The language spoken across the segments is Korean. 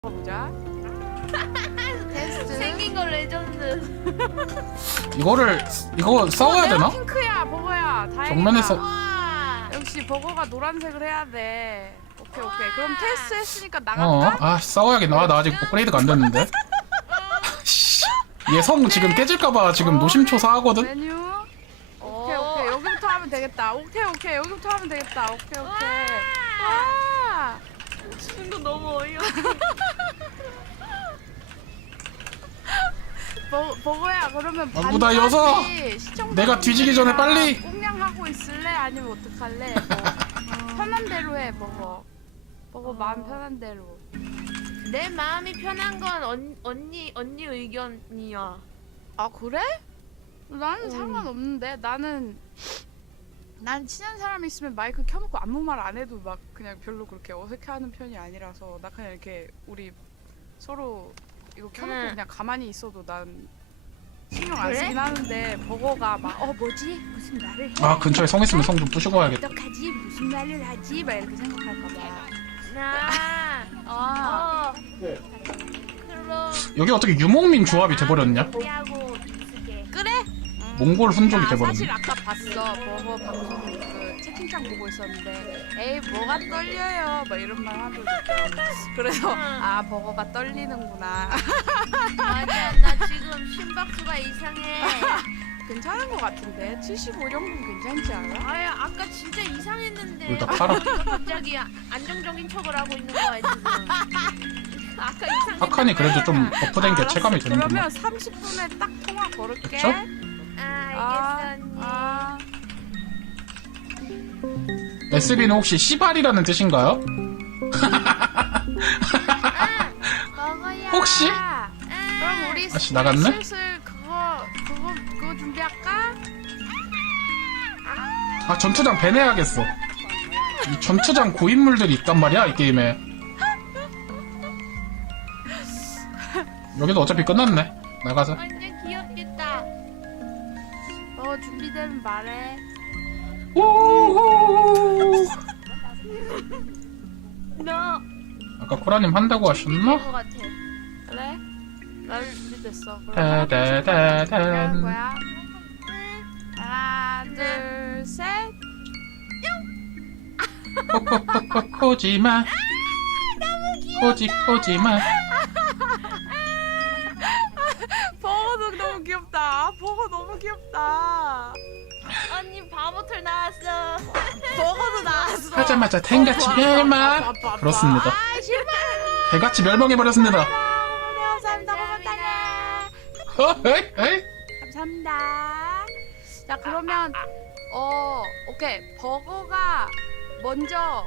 보자. 테스트. 생긴 거 레전드. 이거 싸워야 되나? 핑크야, 버거야. 다행이다. 정면에서 와. 역시 버거가 노란색을 해야 돼. 오케이. 그럼 테스트 했으니까 나갈까? 아 싸워야겠나? 나 아직 업그레이드가 안 됐는데. 얘 성 지금 깨질까봐 지금 노심초사하거든? 메뉴. 오케이. 여기부터 하면 되겠다. 오케이. 여기부터 하면 되겠다. 오케이. 와. 이거 너무 어이없어. 버거야, 그러면 아구다 여서! 내가 뒤지기 전에 빨리! 꽁냥하고 있을래? 아니면 어떡할래? 편한 대로 해, 버거. 버거 마음 편한 대로. 내 마음이 편한 건 언니 의견이야. 아, 그래? 나는 상관없는데. 난 친한 사람 있으면 마이크 켜놓고 아무 말 안 해도 막 그냥 별로 그렇게 어색해하는 편이 아니라서 나 그냥 이렇게 우리 서로 이거 켜놓고 그냥 가만히 있어도 난 신경 안 그래? 쓰긴 하는데 버거가 막 뭐지? 무슨 말을 해? 아 근처에 성 있으면 성 좀 부시고 와야겠다. 어떡하지? 무슨 말을 하지? 막 이렇게 생각할까 봐. 나. 네. 그럼 여기 어떻게 유목민 조합이 돼버렸냐? 하고 익숙해. 그래? 몽골 훈족이 나 돼버렸네. 사실 아까 봤어. 버거 방송 그 채팅창 보고 있었는데 에이 뭐가 떨려요 막 이런 말 하고 있더라고. 그래서 아 버거가 떨리는구나. 맞아, 나 지금 심박수가 이상해. 괜찮은 것 같은데 75 정도는 괜찮지 않아? 아야, 아까 진짜 이상했는데. 둘 다 팔아. 갑자기 안정적인 척을 하고 있는 거야 지금. 아까 이상했는데. 하칸이 그래도 좀 버프된 게 알았어. 체감이 되는구나. 그러면 30분에 딱 통화 걸을게. 그쵸? 알겠어 언니. SB는 혹시 시발이라는 뜻인가요? 먹어야. 혹시? 그럼 우리 아씨, 나갔네? 슬슬 그거 준비할까? 아 전투장 배내야겠어. 이 전투장 고인물들이 있단 말이야 이 게임에. 여기도 어차피 끝났네. 나가자. 완전 귀엽겠다. 준비되면 말해. 오호. 너. 아까 코라님 한다고 하셨나? 것 같아. 그래? 난 준비됐어. 따다다단. 거야. 하나, 둘, 셋. 코지마. 코지마. 버거도 너무 귀엽다. 버거 너무 귀엽다. 언니 바보털 나왔어. 버거도 나왔어. 하자마자 탱같이 멸망. 그렇습니다. 아, 실망. 개같이 멸망해버렸습니다. 감사합니다. 에이? 감사합니다. 자, 그러면 오케이. 버거가 먼저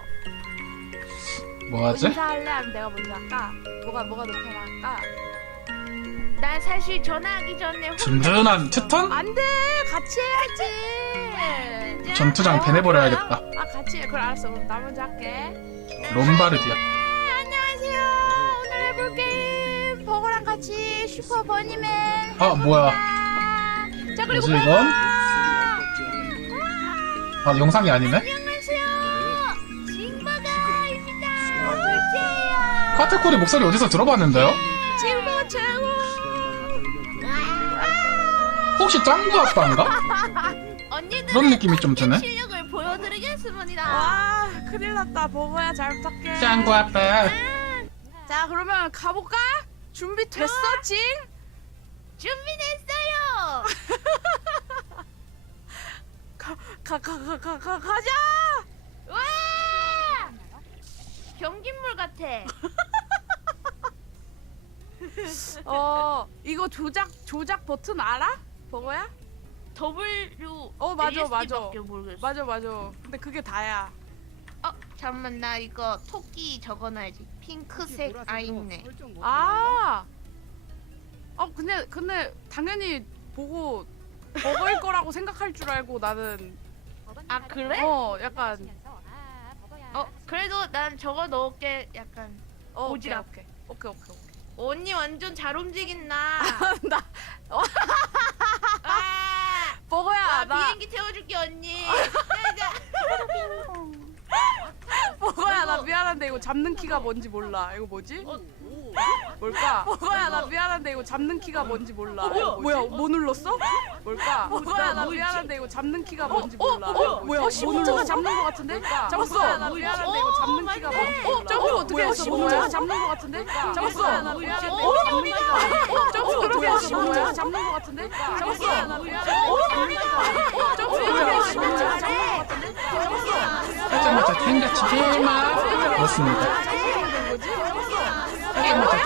뭐하지? 인사할래? 아니면 내가 먼저 할까? 뭐가 더 편할까? 난 사실 전화하기 전에 든든한 트턴? 안 돼. 같이 해야지. 전투장 배내버려야겠다. 아, 같이 해. 그래, 알았어. 그럼 나 먼저 할게. 롬바르디아. 안녕하세요. 오늘 해볼 게임 버거랑 같이 슈퍼 버니맨. 아 뭐야? 자, 그리고 뭐지 이건? 아 영상이 아니네? 안녕하세요. 징버가입니다. 둘째예요. 카테코리 목소리 어디서 들어봤는데요? 최고 최고. 혹시 짱구 아빠인가? 언니들 그런 느낌이 좀 드네. 실력을 보여드리겠습니다. 와, 큰일 났다. 버거야, 잘 부탁해. 짱구 아빠. 자, 그러면 가볼까? 준비됐어, 징? 준비됐어요. 가자! 와! 경기물 같아. 이거 조작 버튼 알아? 버거야? W. 맞아. ASD밖에 모르겠어. 맞아. 근데 그게 다야. 잠깐만, 나 이거 토끼 적어놔야지. 핑크색 있네. 아! 근데 당연히 보고 버거일 거라고 생각할 줄 알고 나는 아, 그래? 약간 그래도 난 저거 넣을게. 약간 오지랖. 오케이. 언니 완전 잘 움직인다. 나 아! 버거야, 나 비행기 태워줄게 언니. 버거야, 나 미안한데 이거 잡는 키가 뭔지 몰라. 이거 뭐지? 뭘까? 뭐야 나 미안한데 이거 잡는 키가 뭔지 몰라. 뭐야 뭐 눌렀어? 뭘까? 뭐야 나 미안한데 이거 잡는 키가 뭔지 몰라. 뭐야 뭐 눌렀어? 잡는 거 같은데? 잡았어. 나 미안한데 이거 잡는 키가 뭔지 몰라. 점프 어떻게 했어? 뭐야? 잡는 거 같은데? 잡았어. 나 미안한데 이거 잡는 키가 점프 어떻게 했어? 뭐야? 잡는 거 같은데? 잡았어. 나 미안한데 이거 잡는 키가 점프 어떻게 했어? 뭐야? 잡는 거 같은데? 잡았어. 하자마자 탱자치 게임아 그렇습니다. 잡는 거지? 하자마자